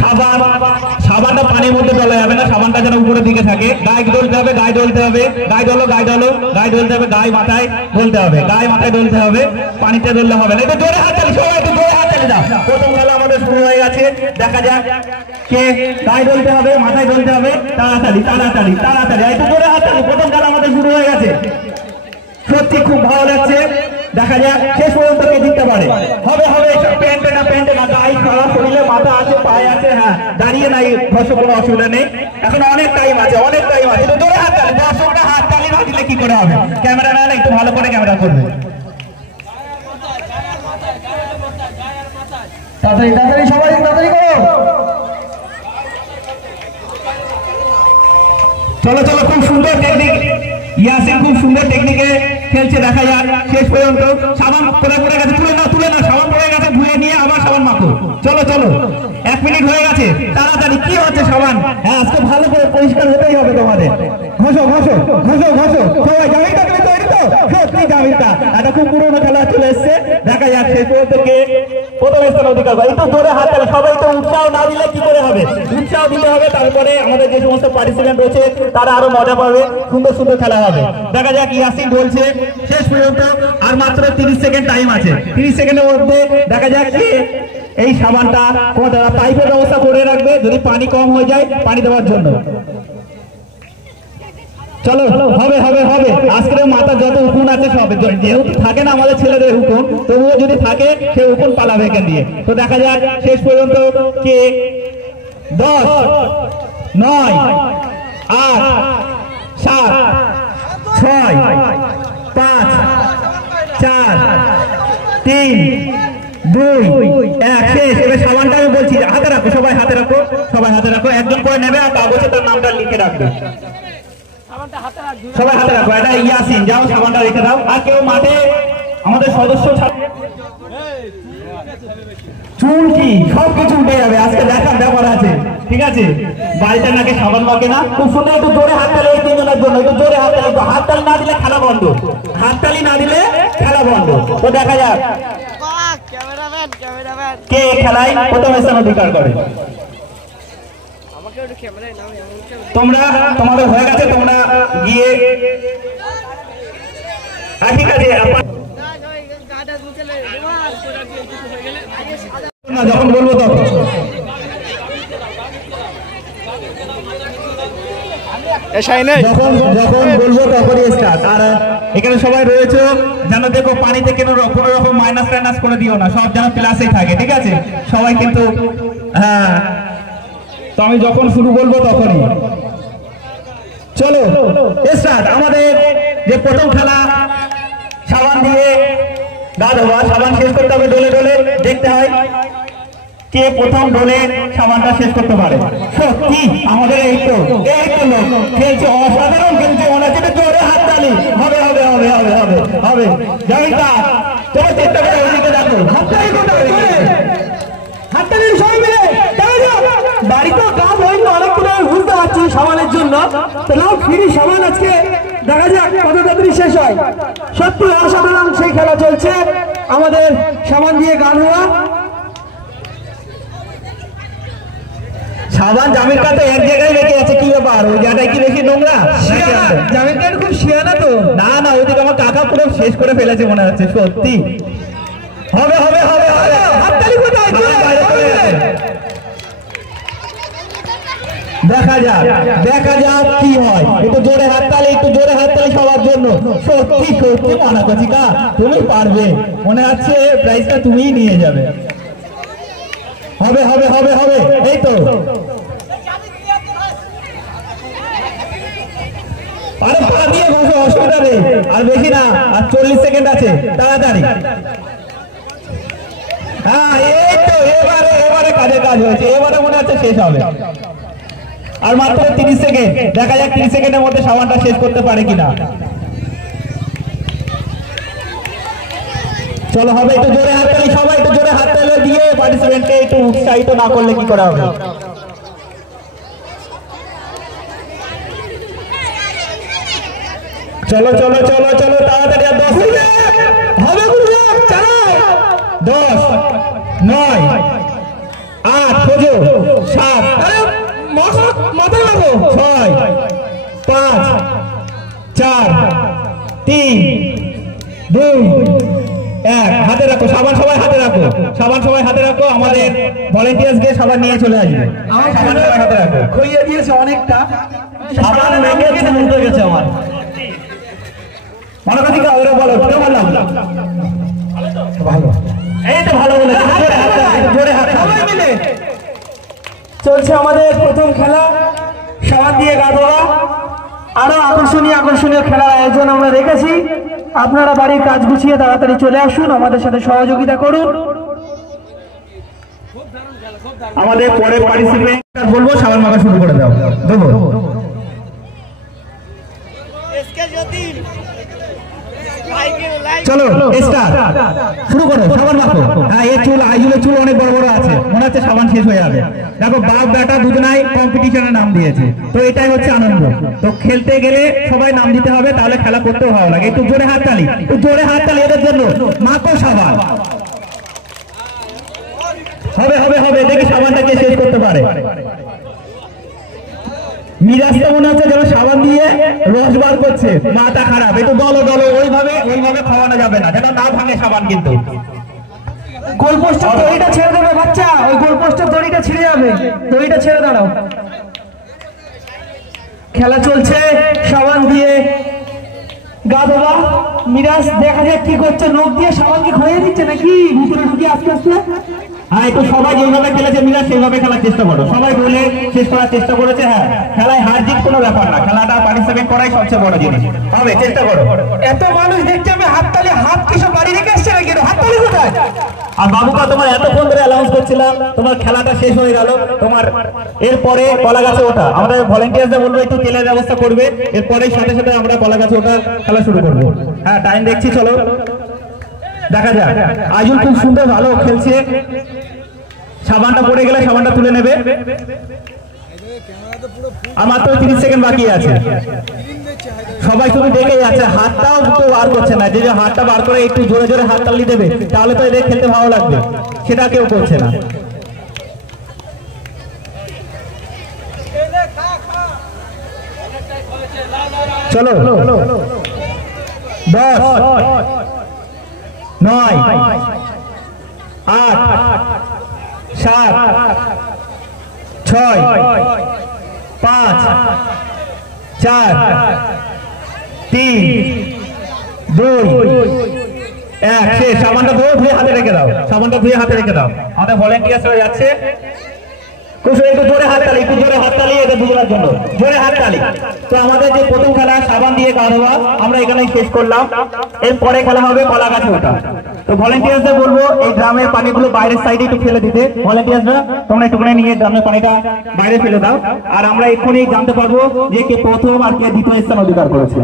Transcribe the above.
সাবান, সাবানটা পানির মধ্যে ডলা যাবে না, সাবানটা যেন উপরের দিকে থাকে। গায়ে ডলতে হবে, গায়ে ডলতে হবে, গায়ে ডলো, গায়ে ডলো, গায়ে ডলতে হবে, গায়ে মাথায় ডলতে হবে, গায়ে মাথায় ডলতে হবে, পানিতে ডললে হবে না। একটু জোরে হাত তালি, সবাই একটু জোরে হাত তালি দাও। প্রথম খেলা আমাদের শুরু হয়ে গেছে, দেখা যাক কে গায়ে ডলতে হবে, মাথায় ডলতে হবে, তাড়াতাড়ি তাড়াতাড়ি তাড়াতাড়ি, একটু জোরে হাত তালি। প্রথম খেলা আমাদের শুরু হয়ে গেছে, সত্যি খুব ভালো লাগছে। দেখা যাক শেষ পর্যন্ত কে জিততে পারে। হবে হবে, প্যান্টে না প্যান্টে না, গায়ে খাওয়া, শরীরে মাথা আছে, পায়ে আছে, হ্যাঁ দাঁড়িয়ে নাই, ঘষে কোনো অসুবিধা নেই, এখন অনেক টাইম আছে, অনেক টাইম আছে। জোরে হাত তালি, দর্শকরা হাত তালি না দিলে কি করে হবে? ক্যামেরা না একটু ভালো করে ক্যামেরা করবে। তাড়াতাড়ি তাড়াতাড়ি সবাই তাড়াতাড়ি করো। চলো চলো, খুব সুন্দর টেকনিক, ইয়াসিন খুব সুন্দর টেকনিকে খেলছে। দেখা যাক শেষ পর্যন্ত। সাবান পড়ে পড়ে গেছে, তুলে না তুলে না, সাবান পড়ে গেছে, ধুয়ে নিয়ে আবার সাবান মাখো। চলো চলো, 1 মিনিট হয়ে গেছে, তাড়াতাড়ি। কি হচ্ছে সাবান? হ্যাঁ আজকে ভালো করে পরিষ্কার হতেই হবে তোমাদের। ঘষো ঘষো ঘষো ঘষো সবাই। জামিনটা তুমি তৈরি তো? সত্যি জামিনটা, এটা খুব পুরোনো খেলা চলে এসছে। দেখা যাক শেষ পর্যন্ত কে প্রথম স্থান অধিকার করে। একটু জোরে হাত তালি সবাই, তো উৎসাহ না দিলে কি করে হবে? উৎসাহ দিতে হবে, তারপরে আমাদের যে সমস্ত পার্টিসিপেন্ট রয়েছে তারা আরো মজা পাবে, সুন্দর সুন্দর খেলা হবে। দেখা যাক ইয়াসিন বলছে শেষ পর্যন্ত আর মাত্র 30 সেকেন্ড টাইম আছে। 30 সেকেন্ডের মধ্যে দেখা যাক কে এই সাবানটা পাইপের ব্যবস্থা করে রাখবে, যদি পানি কম হয়ে যায় পানি দেওয়ার জন্য। চলো হবে হবে হবে, আজকের মাথা যত হুকুন আছে সব, যেহেতু থাকে না আমাদের ছেলেদের হুকুন, তবুও যদি থাকে সে হুকুন পালাবে এখান দিয়ে। তো দেখা যাক শেষ পর্যন্ত কে 10, 9, 8, 7, 6, 5, 4, 3, 2, 1 শেষ। এবার সাবানটা আমি বলছি হাতে রাখো, সবাই হাতে রাখো, সবাই হাতে রাখো, একজন করে নেবে আর কাগজে তার নামটা লিখে রাখবে। সবাই হাতে রাখো, এটা ইয়াসিন, যাও সাবানটা রেখে দাও। আর কেউ মাঠে আমাদের সদস্য চুল কি সবকিছু উঠে যাবে, আজকে দেখার ব্যাপার আছে, ঠিক আছে? বাড়িতে নাকি সাবান মাখে না। খুব সুন্দর, একটু জোরে হাততালি এই তিনজনের জন্য, একটু জোরে হাততালি। হাততালি না দিলে খেলা বন্ধ, হাততালি না দিলে খেলা বন্ধ। তো দেখা যাক কে খেলায় প্রথম স্থান অধিকার করে। তোমরা তোমাদের হয়ে গেছে, তোমরা গিয়ে ঠিক আছে যখন বলবো তখন। যখন বলবো তখনই স্টার্ট। আর এখানে সবাই রয়েছে যেন দেখো পানিতে কোনো রকম মাইনাস টাইনাস করে দিও না, সব যেন প্লাসেই থাকে, ঠিক আছে? সবাই কিন্তু হ্যাঁ, তো আমি যখন শুরু বলবো তখনই। চলো স্টার্ট। আমাদের যে প্রথম খেলা সাবান দিয়ে গা ধোয়া, সাবান শেষ করতে হবে ডলে ডলে, দেখতে হয় কে প্রথম ডলে সাবানটা শেষ করতে পারে। সত্যি আমাদের এই তো লোক খেলছে, অসাধারণ খেলছে, মনে হচ্ছে জোরে হাত তালি। হবে হবে হবে হবে হবে হবে, জামিনটা তোমার চেষ্টা করে ওদিকে দেখো, হাততালি কোথায়? হাততালি সবাই মিলে বাড়িতেও কাজ হয়নি অনেকগুলো, বুঝতে পারছি সাবানের জন্য। তাহলে ফ্রি সাবান আজকে দেখা যাক কত তাড়াতাড়ি শেষ হয়। সত্যি অসাধারণ সেই খেলা চলছে আমাদের সাবান দিয়ে গান হওয়া। সাবান জামির কাছে এক জায়গায় রেখে আছে, কি ব্যাপার? ওই জায়গায় কি বেশি নোংরা? জামির কাছে খুব শিয়ানা তো। না না, ওইদিকে আমার কাকা পুরো শেষ করে ফেলেছে মনে হচ্ছে। সত্যি হবে হবে হবে হবে, হাততালি কোথায়? দেখা যাক দেখা যাক কি হয়। একটু জোরে হাততালি, একটু জোরে হাততালি সবার জন্য। সত্যি সত্যি মানাকচিকা তুমি পারবে, মনে হচ্ছে প্রাইজটা তুমিই নিয়ে যাবে। হবে হবে হবে হবে, এই তো। আরে পা দিয়ে বসো, অসুবিধা নেই, আর বেশি না, আর 40 সেকেন্ড আছে, তাড়াতাড়ি। হ্যাঁ এই তো, এবারে এবারে কাজে কাজ হয়েছে, এবারে মনে হচ্ছে শেষ হবে। আর মাত্র 30 সেকেন্ড, দেখা যাক 30 সেকেন্ডের মধ্যে সাবানটা শেষ করতে পারে কিনা। চলো হবে, একটু জোরে হাততালি সবাই, একটু জোরে হাততালি দিয়ে পার্টিসিপেন্টকে একটু উৎসাহিত না করলে কি করা হবে? চলো চলো চলো চলো তাড়াতাড়ি, 10 হবে, 10, 9, 8 খোঁজো 7 মাথায় রাখো 6 5 4 3 2 1 হাতে রাখো সাবান সবাই হাতে রাখো সাবান সবাই হাতে রাখো আমাদের ভলান্টিয়ার্সকে সাবান নিয়ে চলে আসবে আমার সাবান সবাই হাতে রাখো খইয়ে দিয়েছে অনেকটা সাবান মেখে গেছে উল্টে গেছে আমার ভালো কথা কি ওরা বলো কেমন লাগলো ভালো এই তো ভালো বলে জোরে হাত সবাই মিলে চলছে আমাদের প্রথম খেলা সাবান দিয়ে গা ধোয়া আরো আকর্ষণীয় খেলার আয়োজন আমরা রেখেছি আপনারা বাড়ির কাজ গুছিয়ে তাড়াতাড়ি চলে আসুন আমাদের সাথে সহযোগিতা করুন আমাদের পরের পার্টিসিপেন্ট বলবো সাবান মাখা শুরু করে দাও দেবো চলো স্টার্ট শুরু করো সাবান মাখো হ্যাঁ এই চুল আইজুলের চুল অনেক বড় বড় আছে মনে হচ্ছে সাবান শেষ হয়ে যাবে দেখো বাপ বেটা দুজনাই কম্পিটিশনে নাম দিয়েছে তো এটাই হচ্ছে আনন্দ তো খেলতে গেলে সবাই নাম দিতে হবে তাহলে খেলা করতেও ভালো লাগে একটু জোরে হাততালি এদের জন্য মাখো সাবান হবে দেখি সাবানটাকে শেষ করতে পারে মিরাজটা মনে হচ্ছে যেন সাবান দিয়ে রস বার করছে মাথা খারাপ একটু দলো ওইভাবে খাওয়ানো যাবে না যেন না ভাঙে সাবান কিন্তু গোলপোস্টের দড়িটা ছেড়ে দেবে বাচ্চা ওই গোলপোস্টের দড়িটা ছিঁড়ে যাবে দড়িটা ছেড়ে দাঁড়াও খেলা চলছে সাবান দিয়ে গা ধোয়া মিরাজ দেখা যাক কি করছে নখ দিয়ে সাবান কি খইয়ে দিচ্ছে নাকি ভিতরে ঢুকিয়ে আস্তে আস্তে হ্যাঁ একটু সবাই যেভাবে খেলেছে মিরাজ সেইভাবে খেলার চেষ্টা করো সবাই বলে শেষ করার চেষ্টা করেছে হ্যাঁ খেলায় হার জিত কোনো ব্যাপার না খেলাটা পার্টিসিপেট করাই সবচেয়ে বড় জিনিস হবে চেষ্টা করো এত মানুষ দেখছে আমি হাত কিছু বাড়ি রেখে আসছে নাকি হাততালি কোথায় আর বাবুকা তোমার এতক্ষণ ধরে অ্যানাউন্স করছিলাম তোমার খেলাটা শেষ হয়ে গেল তোমার এরপরে কলা গাছে ওঠা আমাদের ভলান্টিয়ারদের বলবো একটু তেলের ব্যবস্থা করবে এরপরে সাথে সাথে আমরা কলা গাছে ওঠা খেলা শুরু করবো হ্যাঁ টাইম দেখছি চলো দেখা যাক আইজুল খুব সুন্দর ভালো খেলছে সাবানটা পড়ে গেলে সাবানটা তুলে নেবে আমার তো 30 সেকেন্ড বাকি আছে সবাই শুধু দেখেই আছে হাতটাও তো বার করছে না যে হাতটা বার করে একটু জোরে হাত তালি দেবে তাহলে তো এদের খেলতে ভালো লাগবে সেটা কেউ করছে না চলো 10 9 8 7 6 5 4 3 2 1 শেষ সাবানটা ধুয়ে হাতে রেখে দাও আমাদের ভলান্টিয়ার্স হয়ে যাচ্ছে একটু জোরে হাততালি এটা বুঝার জন্য জোরে হাততালি তো আমাদের যে প্রথম খেলা সাবান দিয়ে গা ধোয়া আমরা এখানেই শেষ করলাম এরপরে খেলা হবে কলা গাছে ওঠা তো ভলান্টিয়ার্সদের বলবো এই ড্রামের পানিগুলো বাইরের সাইডে একটু ফেলে দিতে ভলান্টিয়ার্সরা তোমরা একটুখানি নিয়ে ড্রামের পানিটা বাইরে ফেলে দাও আর আমরা এক্ষুনি জানতে পারবো যে কে প্রথম আর কে দ্বিতীয় স্থান অধিকার করেছে